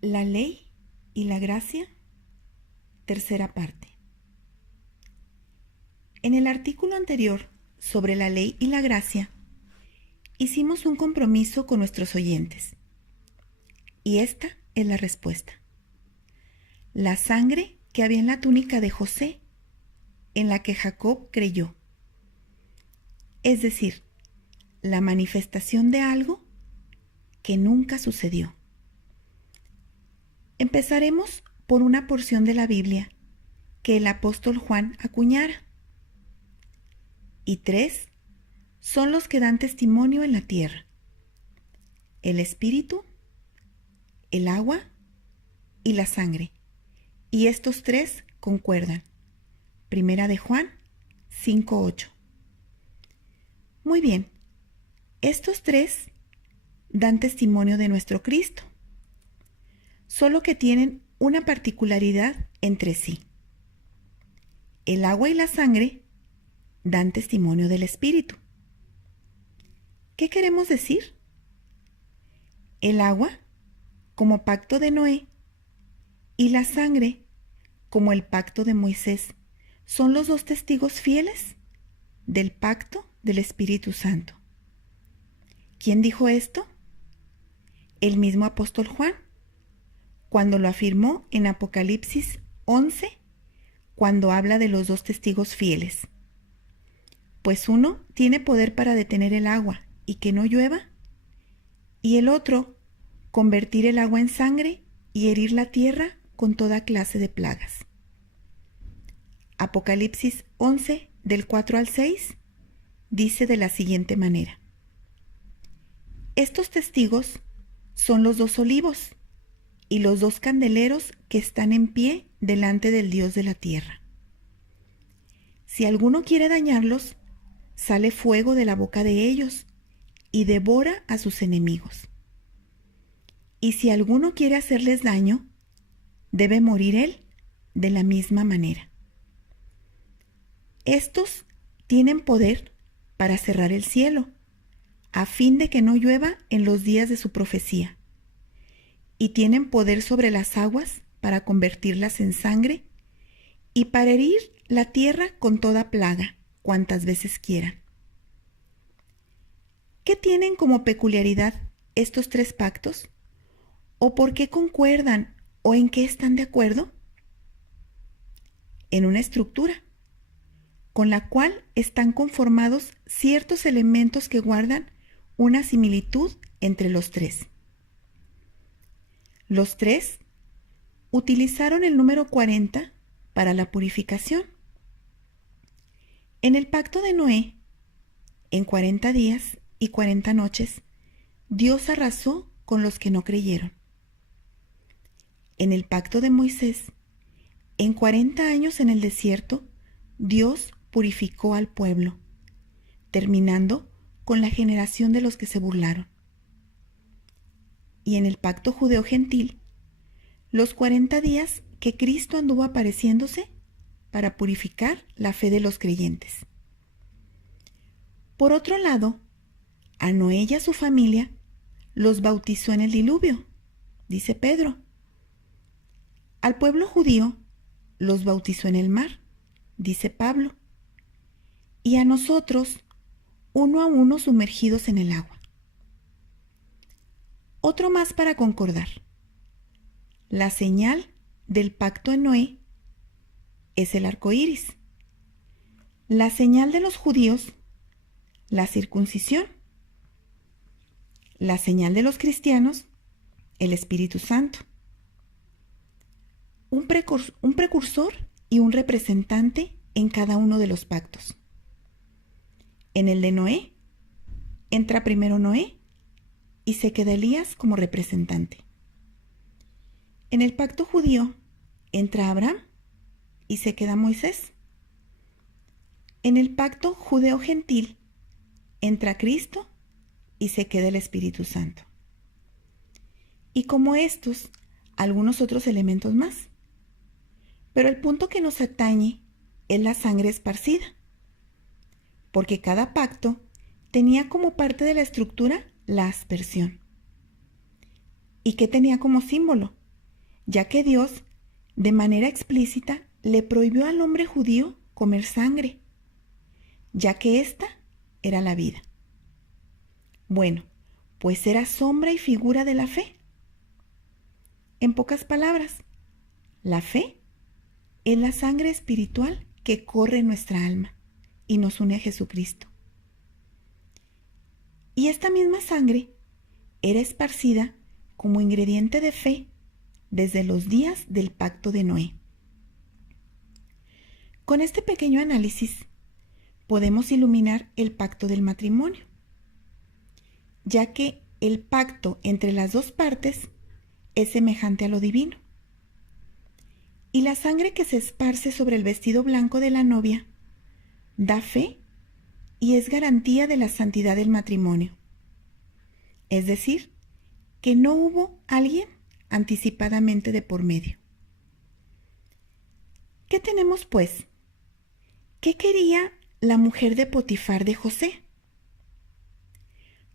La ley y la gracia, tercera parte. En el artículo anterior sobre la ley y la gracia, hicimos un compromiso con nuestros oyentes. Y esta es la respuesta. La sangre que había en la túnica de José, en la que Jacob creyó. Es decir, la manifestación de algo que nunca sucedió. Empezaremos por una porción de la Biblia que el apóstol Juan acuñara. Y 3 son los que dan testimonio en la tierra: el espíritu, el agua y la sangre. Y estos 3 concuerdan. Primera de Juan 5:8. Muy bien, estos 3 dan testimonio de nuestro Cristo, solo que tienen una particularidad entre sí. El agua y la sangre dan testimonio del Espíritu. ¿Qué queremos decir? El agua, como pacto de Noé, y la sangre, como el pacto de Moisés, son los 2 testigos fieles del pacto del Espíritu Santo. ¿Quién dijo esto? El mismo apóstol Juan, cuando lo afirmó en Apocalipsis 11, cuando habla de los 2 testigos fieles. Pues uno tiene poder para detener el agua y que no llueva, y el otro convertir el agua en sangre y herir la tierra con toda clase de plagas. Apocalipsis 11, del 4 al 6, dice de la siguiente manera: estos testigos son los 2 olivos y los 2 candeleros que están en pie delante del Dios de la tierra. Si alguno quiere dañarlos, sale fuego de la boca de ellos y devora a sus enemigos. Y si alguno quiere hacerles daño, debe morir él de la misma manera. Estos tienen poder para cerrar el cielo, a fin de que no llueva en los días de su profecía, y tienen poder sobre las aguas para convertirlas en sangre y para herir la tierra con toda plaga, cuantas veces quieran. ¿Qué tienen como peculiaridad estos 3 pactos? ¿O por qué concuerdan o en qué están de acuerdo? En una estructura, con la cual están conformados ciertos elementos que guardan una similitud entre los 3. Los 3 utilizaron el número 40 para la purificación. En el pacto de Noé, en 40 días y 40 noches, Dios arrasó con los que no creyeron. En el pacto de Moisés, en 40 años en el desierto, Dios purificó al pueblo, terminando con la generación de los que se burlaron. Y en el pacto judeo-gentil, los 40 días que Cristo anduvo apareciéndose para purificar la fe de los creyentes. Por otro lado, a Noé y a su familia los bautizó en el diluvio, dice Pedro. Al pueblo judío los bautizó en el mar, dice Pablo. Y a nosotros, uno a uno sumergidos en el agua. Otro más para concordar. La señal del pacto en Noé es el arco iris. La señal de los judíos, la circuncisión. La señal de los cristianos, el Espíritu Santo. Un precursor y un representante en cada uno de los pactos. En el de Noé, entra primero Noé y se queda Elías como representante. En el pacto judío, entra Abraham y se queda Moisés. En el pacto judeo-gentil, entra Cristo y se queda el Espíritu Santo. Y como estos, algunos otros elementos más. Pero el punto que nos atañe es la sangre esparcida, porque cada pacto tenía como parte de la estructura la aspersión. ¿Y qué tenía como símbolo? ya que Dios, de manera explícita, le prohibió al hombre judío comer sangre, ya que ésta era la vida. Bueno, pues era sombra y figura de la fe. En pocas palabras, la fe es la sangre espiritual que corre en nuestra alma y nos une a Jesucristo. Y esta misma sangre era esparcida como ingrediente de fe desde los días del pacto de Noé. Con este pequeño análisis podemos iluminar el pacto del matrimonio, ya que el pacto entre las dos partes es semejante a lo divino. Y la sangre que se esparce sobre el vestido blanco de la novia da fe y es garantía de la santidad del matrimonio. Es decir, que no hubo alguien anticipadamente de por medio. ¿Qué tenemos pues? ¿Qué quería la mujer de Potifar de José?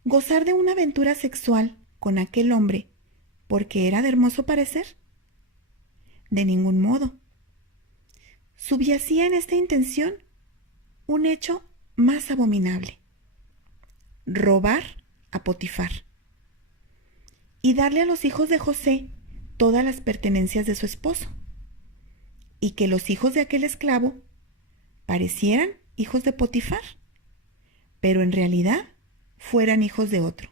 ¿Gozar de una aventura sexual con aquel hombre porque era de hermoso parecer? De ningún modo. Subyacía en esta intención un hecho más abominable: robar a Potifar y darle a los hijos de José todas las pertenencias de su esposo, y que los hijos de aquel esclavo parecieran hijos de Potifar, pero en realidad fueran hijos de otro.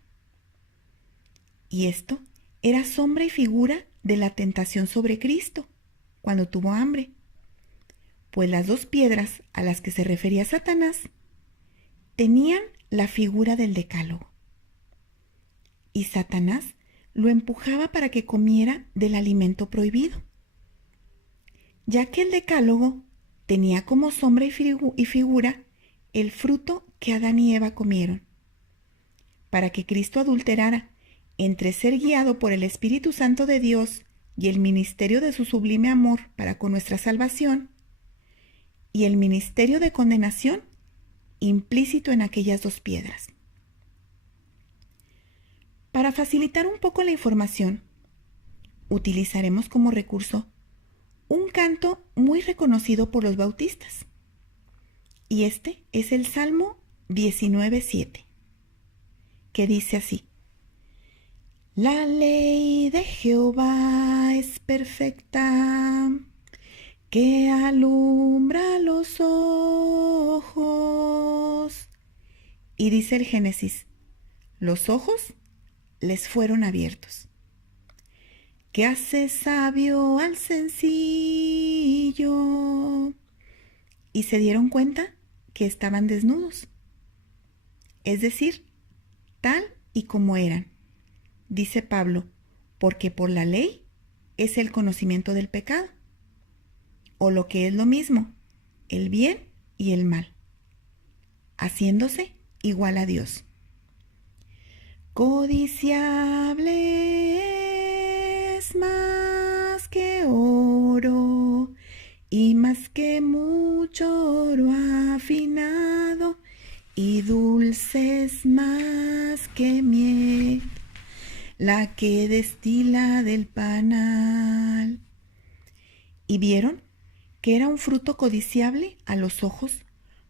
Y esto era sombra y figura de la tentación sobre Cristo cuando tuvo hambre, pues las dos piedras a las que se refería Satanás tenían la figura del decálogo. Y Satanás lo empujaba para que comiera del alimento prohibido, ya que el decálogo tenía como sombra y figura el fruto que Adán y Eva comieron, para que Cristo adulterara entre ser guiado por el Espíritu Santo de Dios y el ministerio de su sublime amor para con nuestra salvación, y el ministerio de condenación implícito en aquellas dos piedras. Para facilitar un poco la información, utilizaremos como recurso un canto muy reconocido por los bautistas, y este es el Salmo 19:7, que dice así: La ley de Jehová es perfecta, que alumbra los ojos. Y dice el Génesis: los ojos les fueron abiertos, que hace sabio al sencillo. Y se dieron cuenta que estaban desnudos, es decir, tal y como eran. Dice Pablo, porque por la ley es el conocimiento del pecado, o lo que es lo mismo, el bien y el mal, haciéndose igual a Dios. Codiciable es más que oro, y más que mucho oro afinado, y dulce es más que miel, la que destila del panal. Y vieron que era un fruto codiciable a los ojos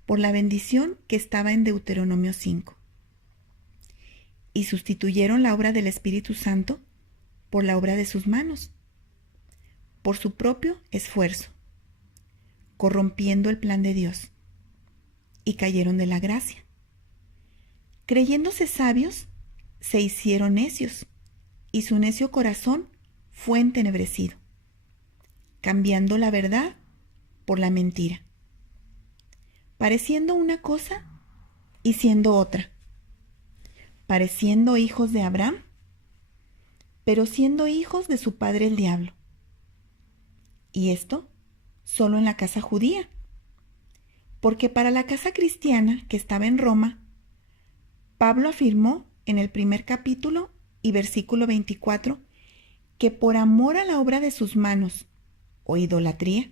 por la bendición que estaba en Deuteronomio 5. Y sustituyeron la obra del Espíritu Santo por la obra de sus manos, por su propio esfuerzo, corrompiendo el plan de Dios, y cayeron de la gracia. Creyéndose sabios, se hicieron necios, y su necio corazón fue entenebrecido, cambiando la verdad por la mentira, pareciendo una cosa y siendo otra, pareciendo hijos de Abraham, pero siendo hijos de su padre el diablo. Y esto solo en la casa judía, porque para la casa cristiana que estaba en Roma, Pablo afirmó en el primer capítulo y versículo 24 que por amor a la obra de sus manos, o idolatría,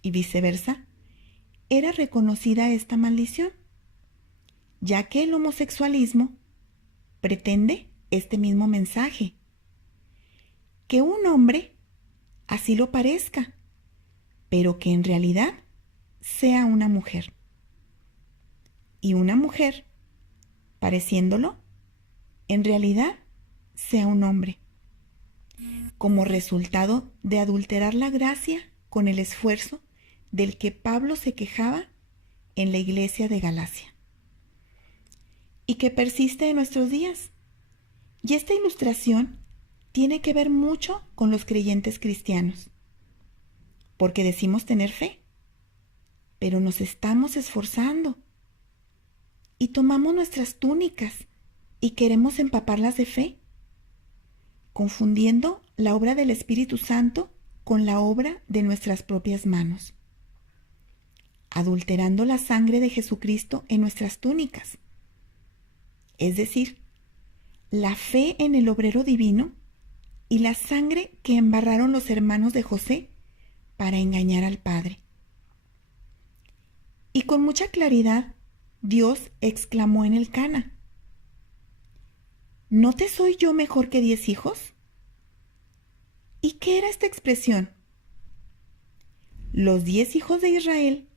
y viceversa, era reconocida esta maldición, ya que el homosexualismo pretende este mismo mensaje: que un hombre así lo parezca, pero que en realidad sea una mujer. Y una mujer, pareciéndolo, en realidad sea un hombre, como resultado de adulterar la gracia con el esfuerzo del que Pablo se quejaba en la iglesia de Galacia, y que persiste en nuestros días. Y esta ilustración tiene que ver mucho con los creyentes cristianos, porque decimos tener fe, pero nos estamos esforzando y tomamos nuestras túnicas y queremos empaparlas de fe, confundiendo la obra del Espíritu Santo con la obra de nuestras propias manos, adulterando la sangre de Jesucristo en nuestras túnicas, es decir, la fe en el obrero divino y la sangre que embarraron los hermanos de José para engañar al Padre. Y con mucha claridad, Dios exclamó en el Cana: ¿no te soy yo mejor que 10 hijos? ¿Y qué era esta expresión? Los 10 hijos de Israel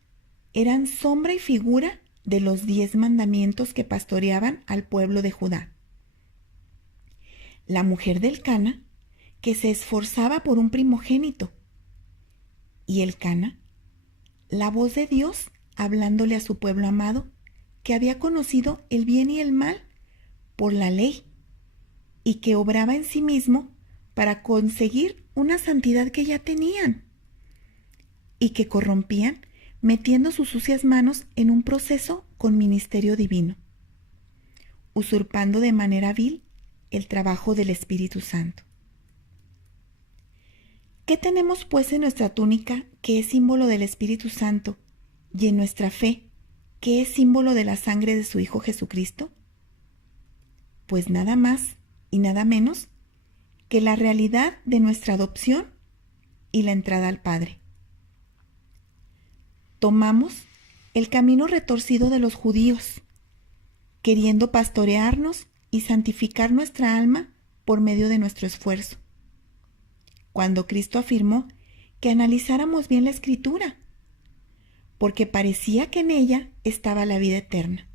eran sombra y figura de los 10 mandamientos que pastoreaban al pueblo de Judá. La mujer del Cana, que se esforzaba por un primogénito, y el Cana, la voz de Dios hablándole a su pueblo amado, que había conocido el bien y el mal por la ley, y que obraba en sí mismo para conseguir una santidad que ya tenían, y que corrompían metiendo sus sucias manos en un proceso con ministerio divino, usurpando de manera vil el trabajo del Espíritu Santo. ¿Qué tenemos pues en nuestra túnica, que es símbolo del Espíritu Santo, y en nuestra fe, que es símbolo de la sangre de su Hijo Jesucristo? Pues nada más y nada menos que la realidad de nuestra adopción y la entrada al Padre. Tomamos el camino retorcido de los judíos, queriendo pastorearnos y santificar nuestra alma por medio de nuestro esfuerzo, cuando Cristo afirmó que analizáramos bien la Escritura, porque parecía que en ella estaba la vida eterna,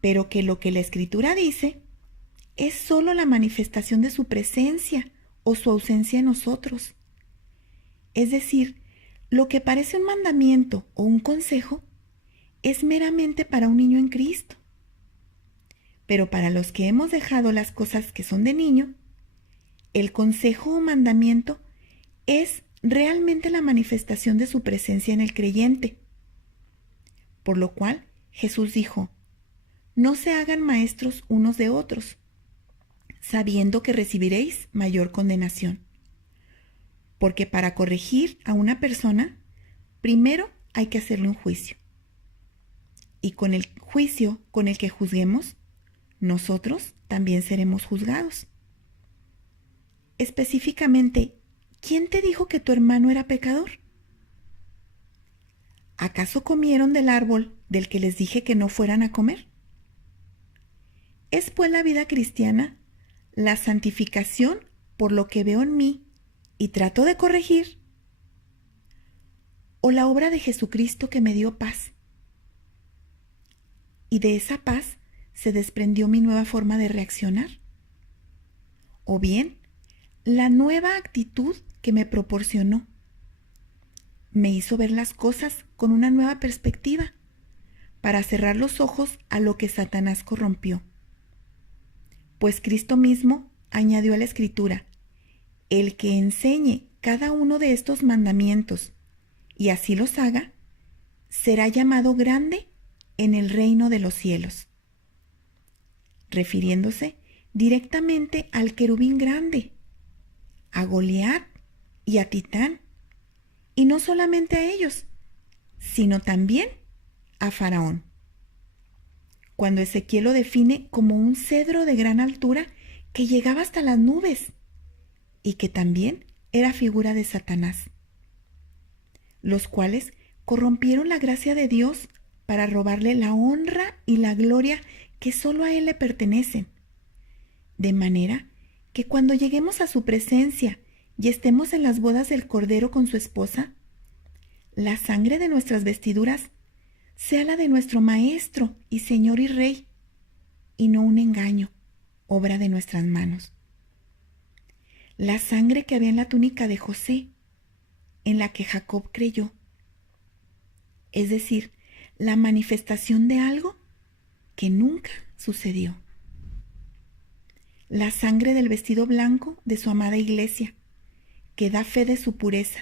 pero que lo que la Escritura dice es solo la manifestación de su presencia o su ausencia en nosotros. Es decir, lo que parece un mandamiento o un consejo es meramente para un niño en Cristo. Pero para los que hemos dejado las cosas que son de niño, el consejo o mandamiento es realmente la manifestación de su presencia en el creyente. Por lo cual Jesús dijo: no se hagan maestros unos de otros, sabiendo que recibiréis mayor condenación. Porque para corregir a una persona, primero hay que hacerle un juicio. Y con el juicio con el que juzguemos, nosotros también seremos juzgados. Específicamente, ¿quién te dijo que tu hermano era pecador? ¿Acaso comieron del árbol del que les dije que no fueran a comer? ¿Es pues la vida cristiana la santificación por lo que veo en mí y trato de corregir, o la obra de Jesucristo que me dio paz? Y de esa paz se desprendió mi nueva forma de reaccionar. O bien, la nueva actitud que me proporcionó me hizo ver las cosas con una nueva perspectiva, para cerrar los ojos a lo que Satanás corrompió. Pues Cristo mismo añadió a la Escritura: el que enseñe cada uno de estos mandamientos y así los haga, será llamado grande en el reino de los cielos, refiriéndose directamente al querubín grande, a Goliat y a Titán, y no solamente a ellos, sino también a Faraón, cuando Ezequiel lo define como un cedro de gran altura que llegaba hasta las nubes y que también era figura de Satanás, los cuales corrompieron la gracia de Dios para robarle la honra y la gloria que solo a Él le pertenecen, de manera que cuando lleguemos a su presencia y estemos en las bodas del Cordero con su esposa, la sangre de nuestras vestiduras sea la de nuestro Maestro y Señor y Rey, y no un engaño, obra de nuestras manos. La sangre que había en la túnica de José, en la que Jacob creyó, es decir, la manifestación de algo que nunca sucedió. La sangre del vestido blanco de su amada iglesia, que da fe de su pureza,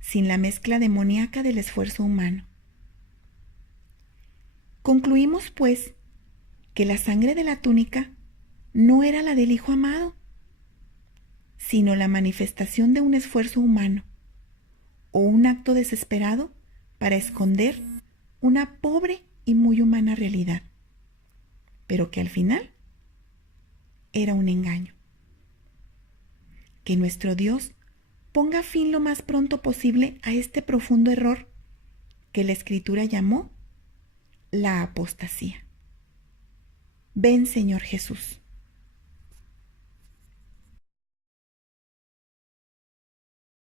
sin la mezcla demoníaca del esfuerzo humano. Concluimos, pues, que la sangre de la túnica no era la del Hijo amado, sino la manifestación de un esfuerzo humano o un acto desesperado para esconder una pobre y muy humana realidad, pero que al final era un engaño. Que nuestro Dios ponga fin lo más pronto posible a este profundo error que la Escritura llamó la apostasía. Ven, Señor Jesús.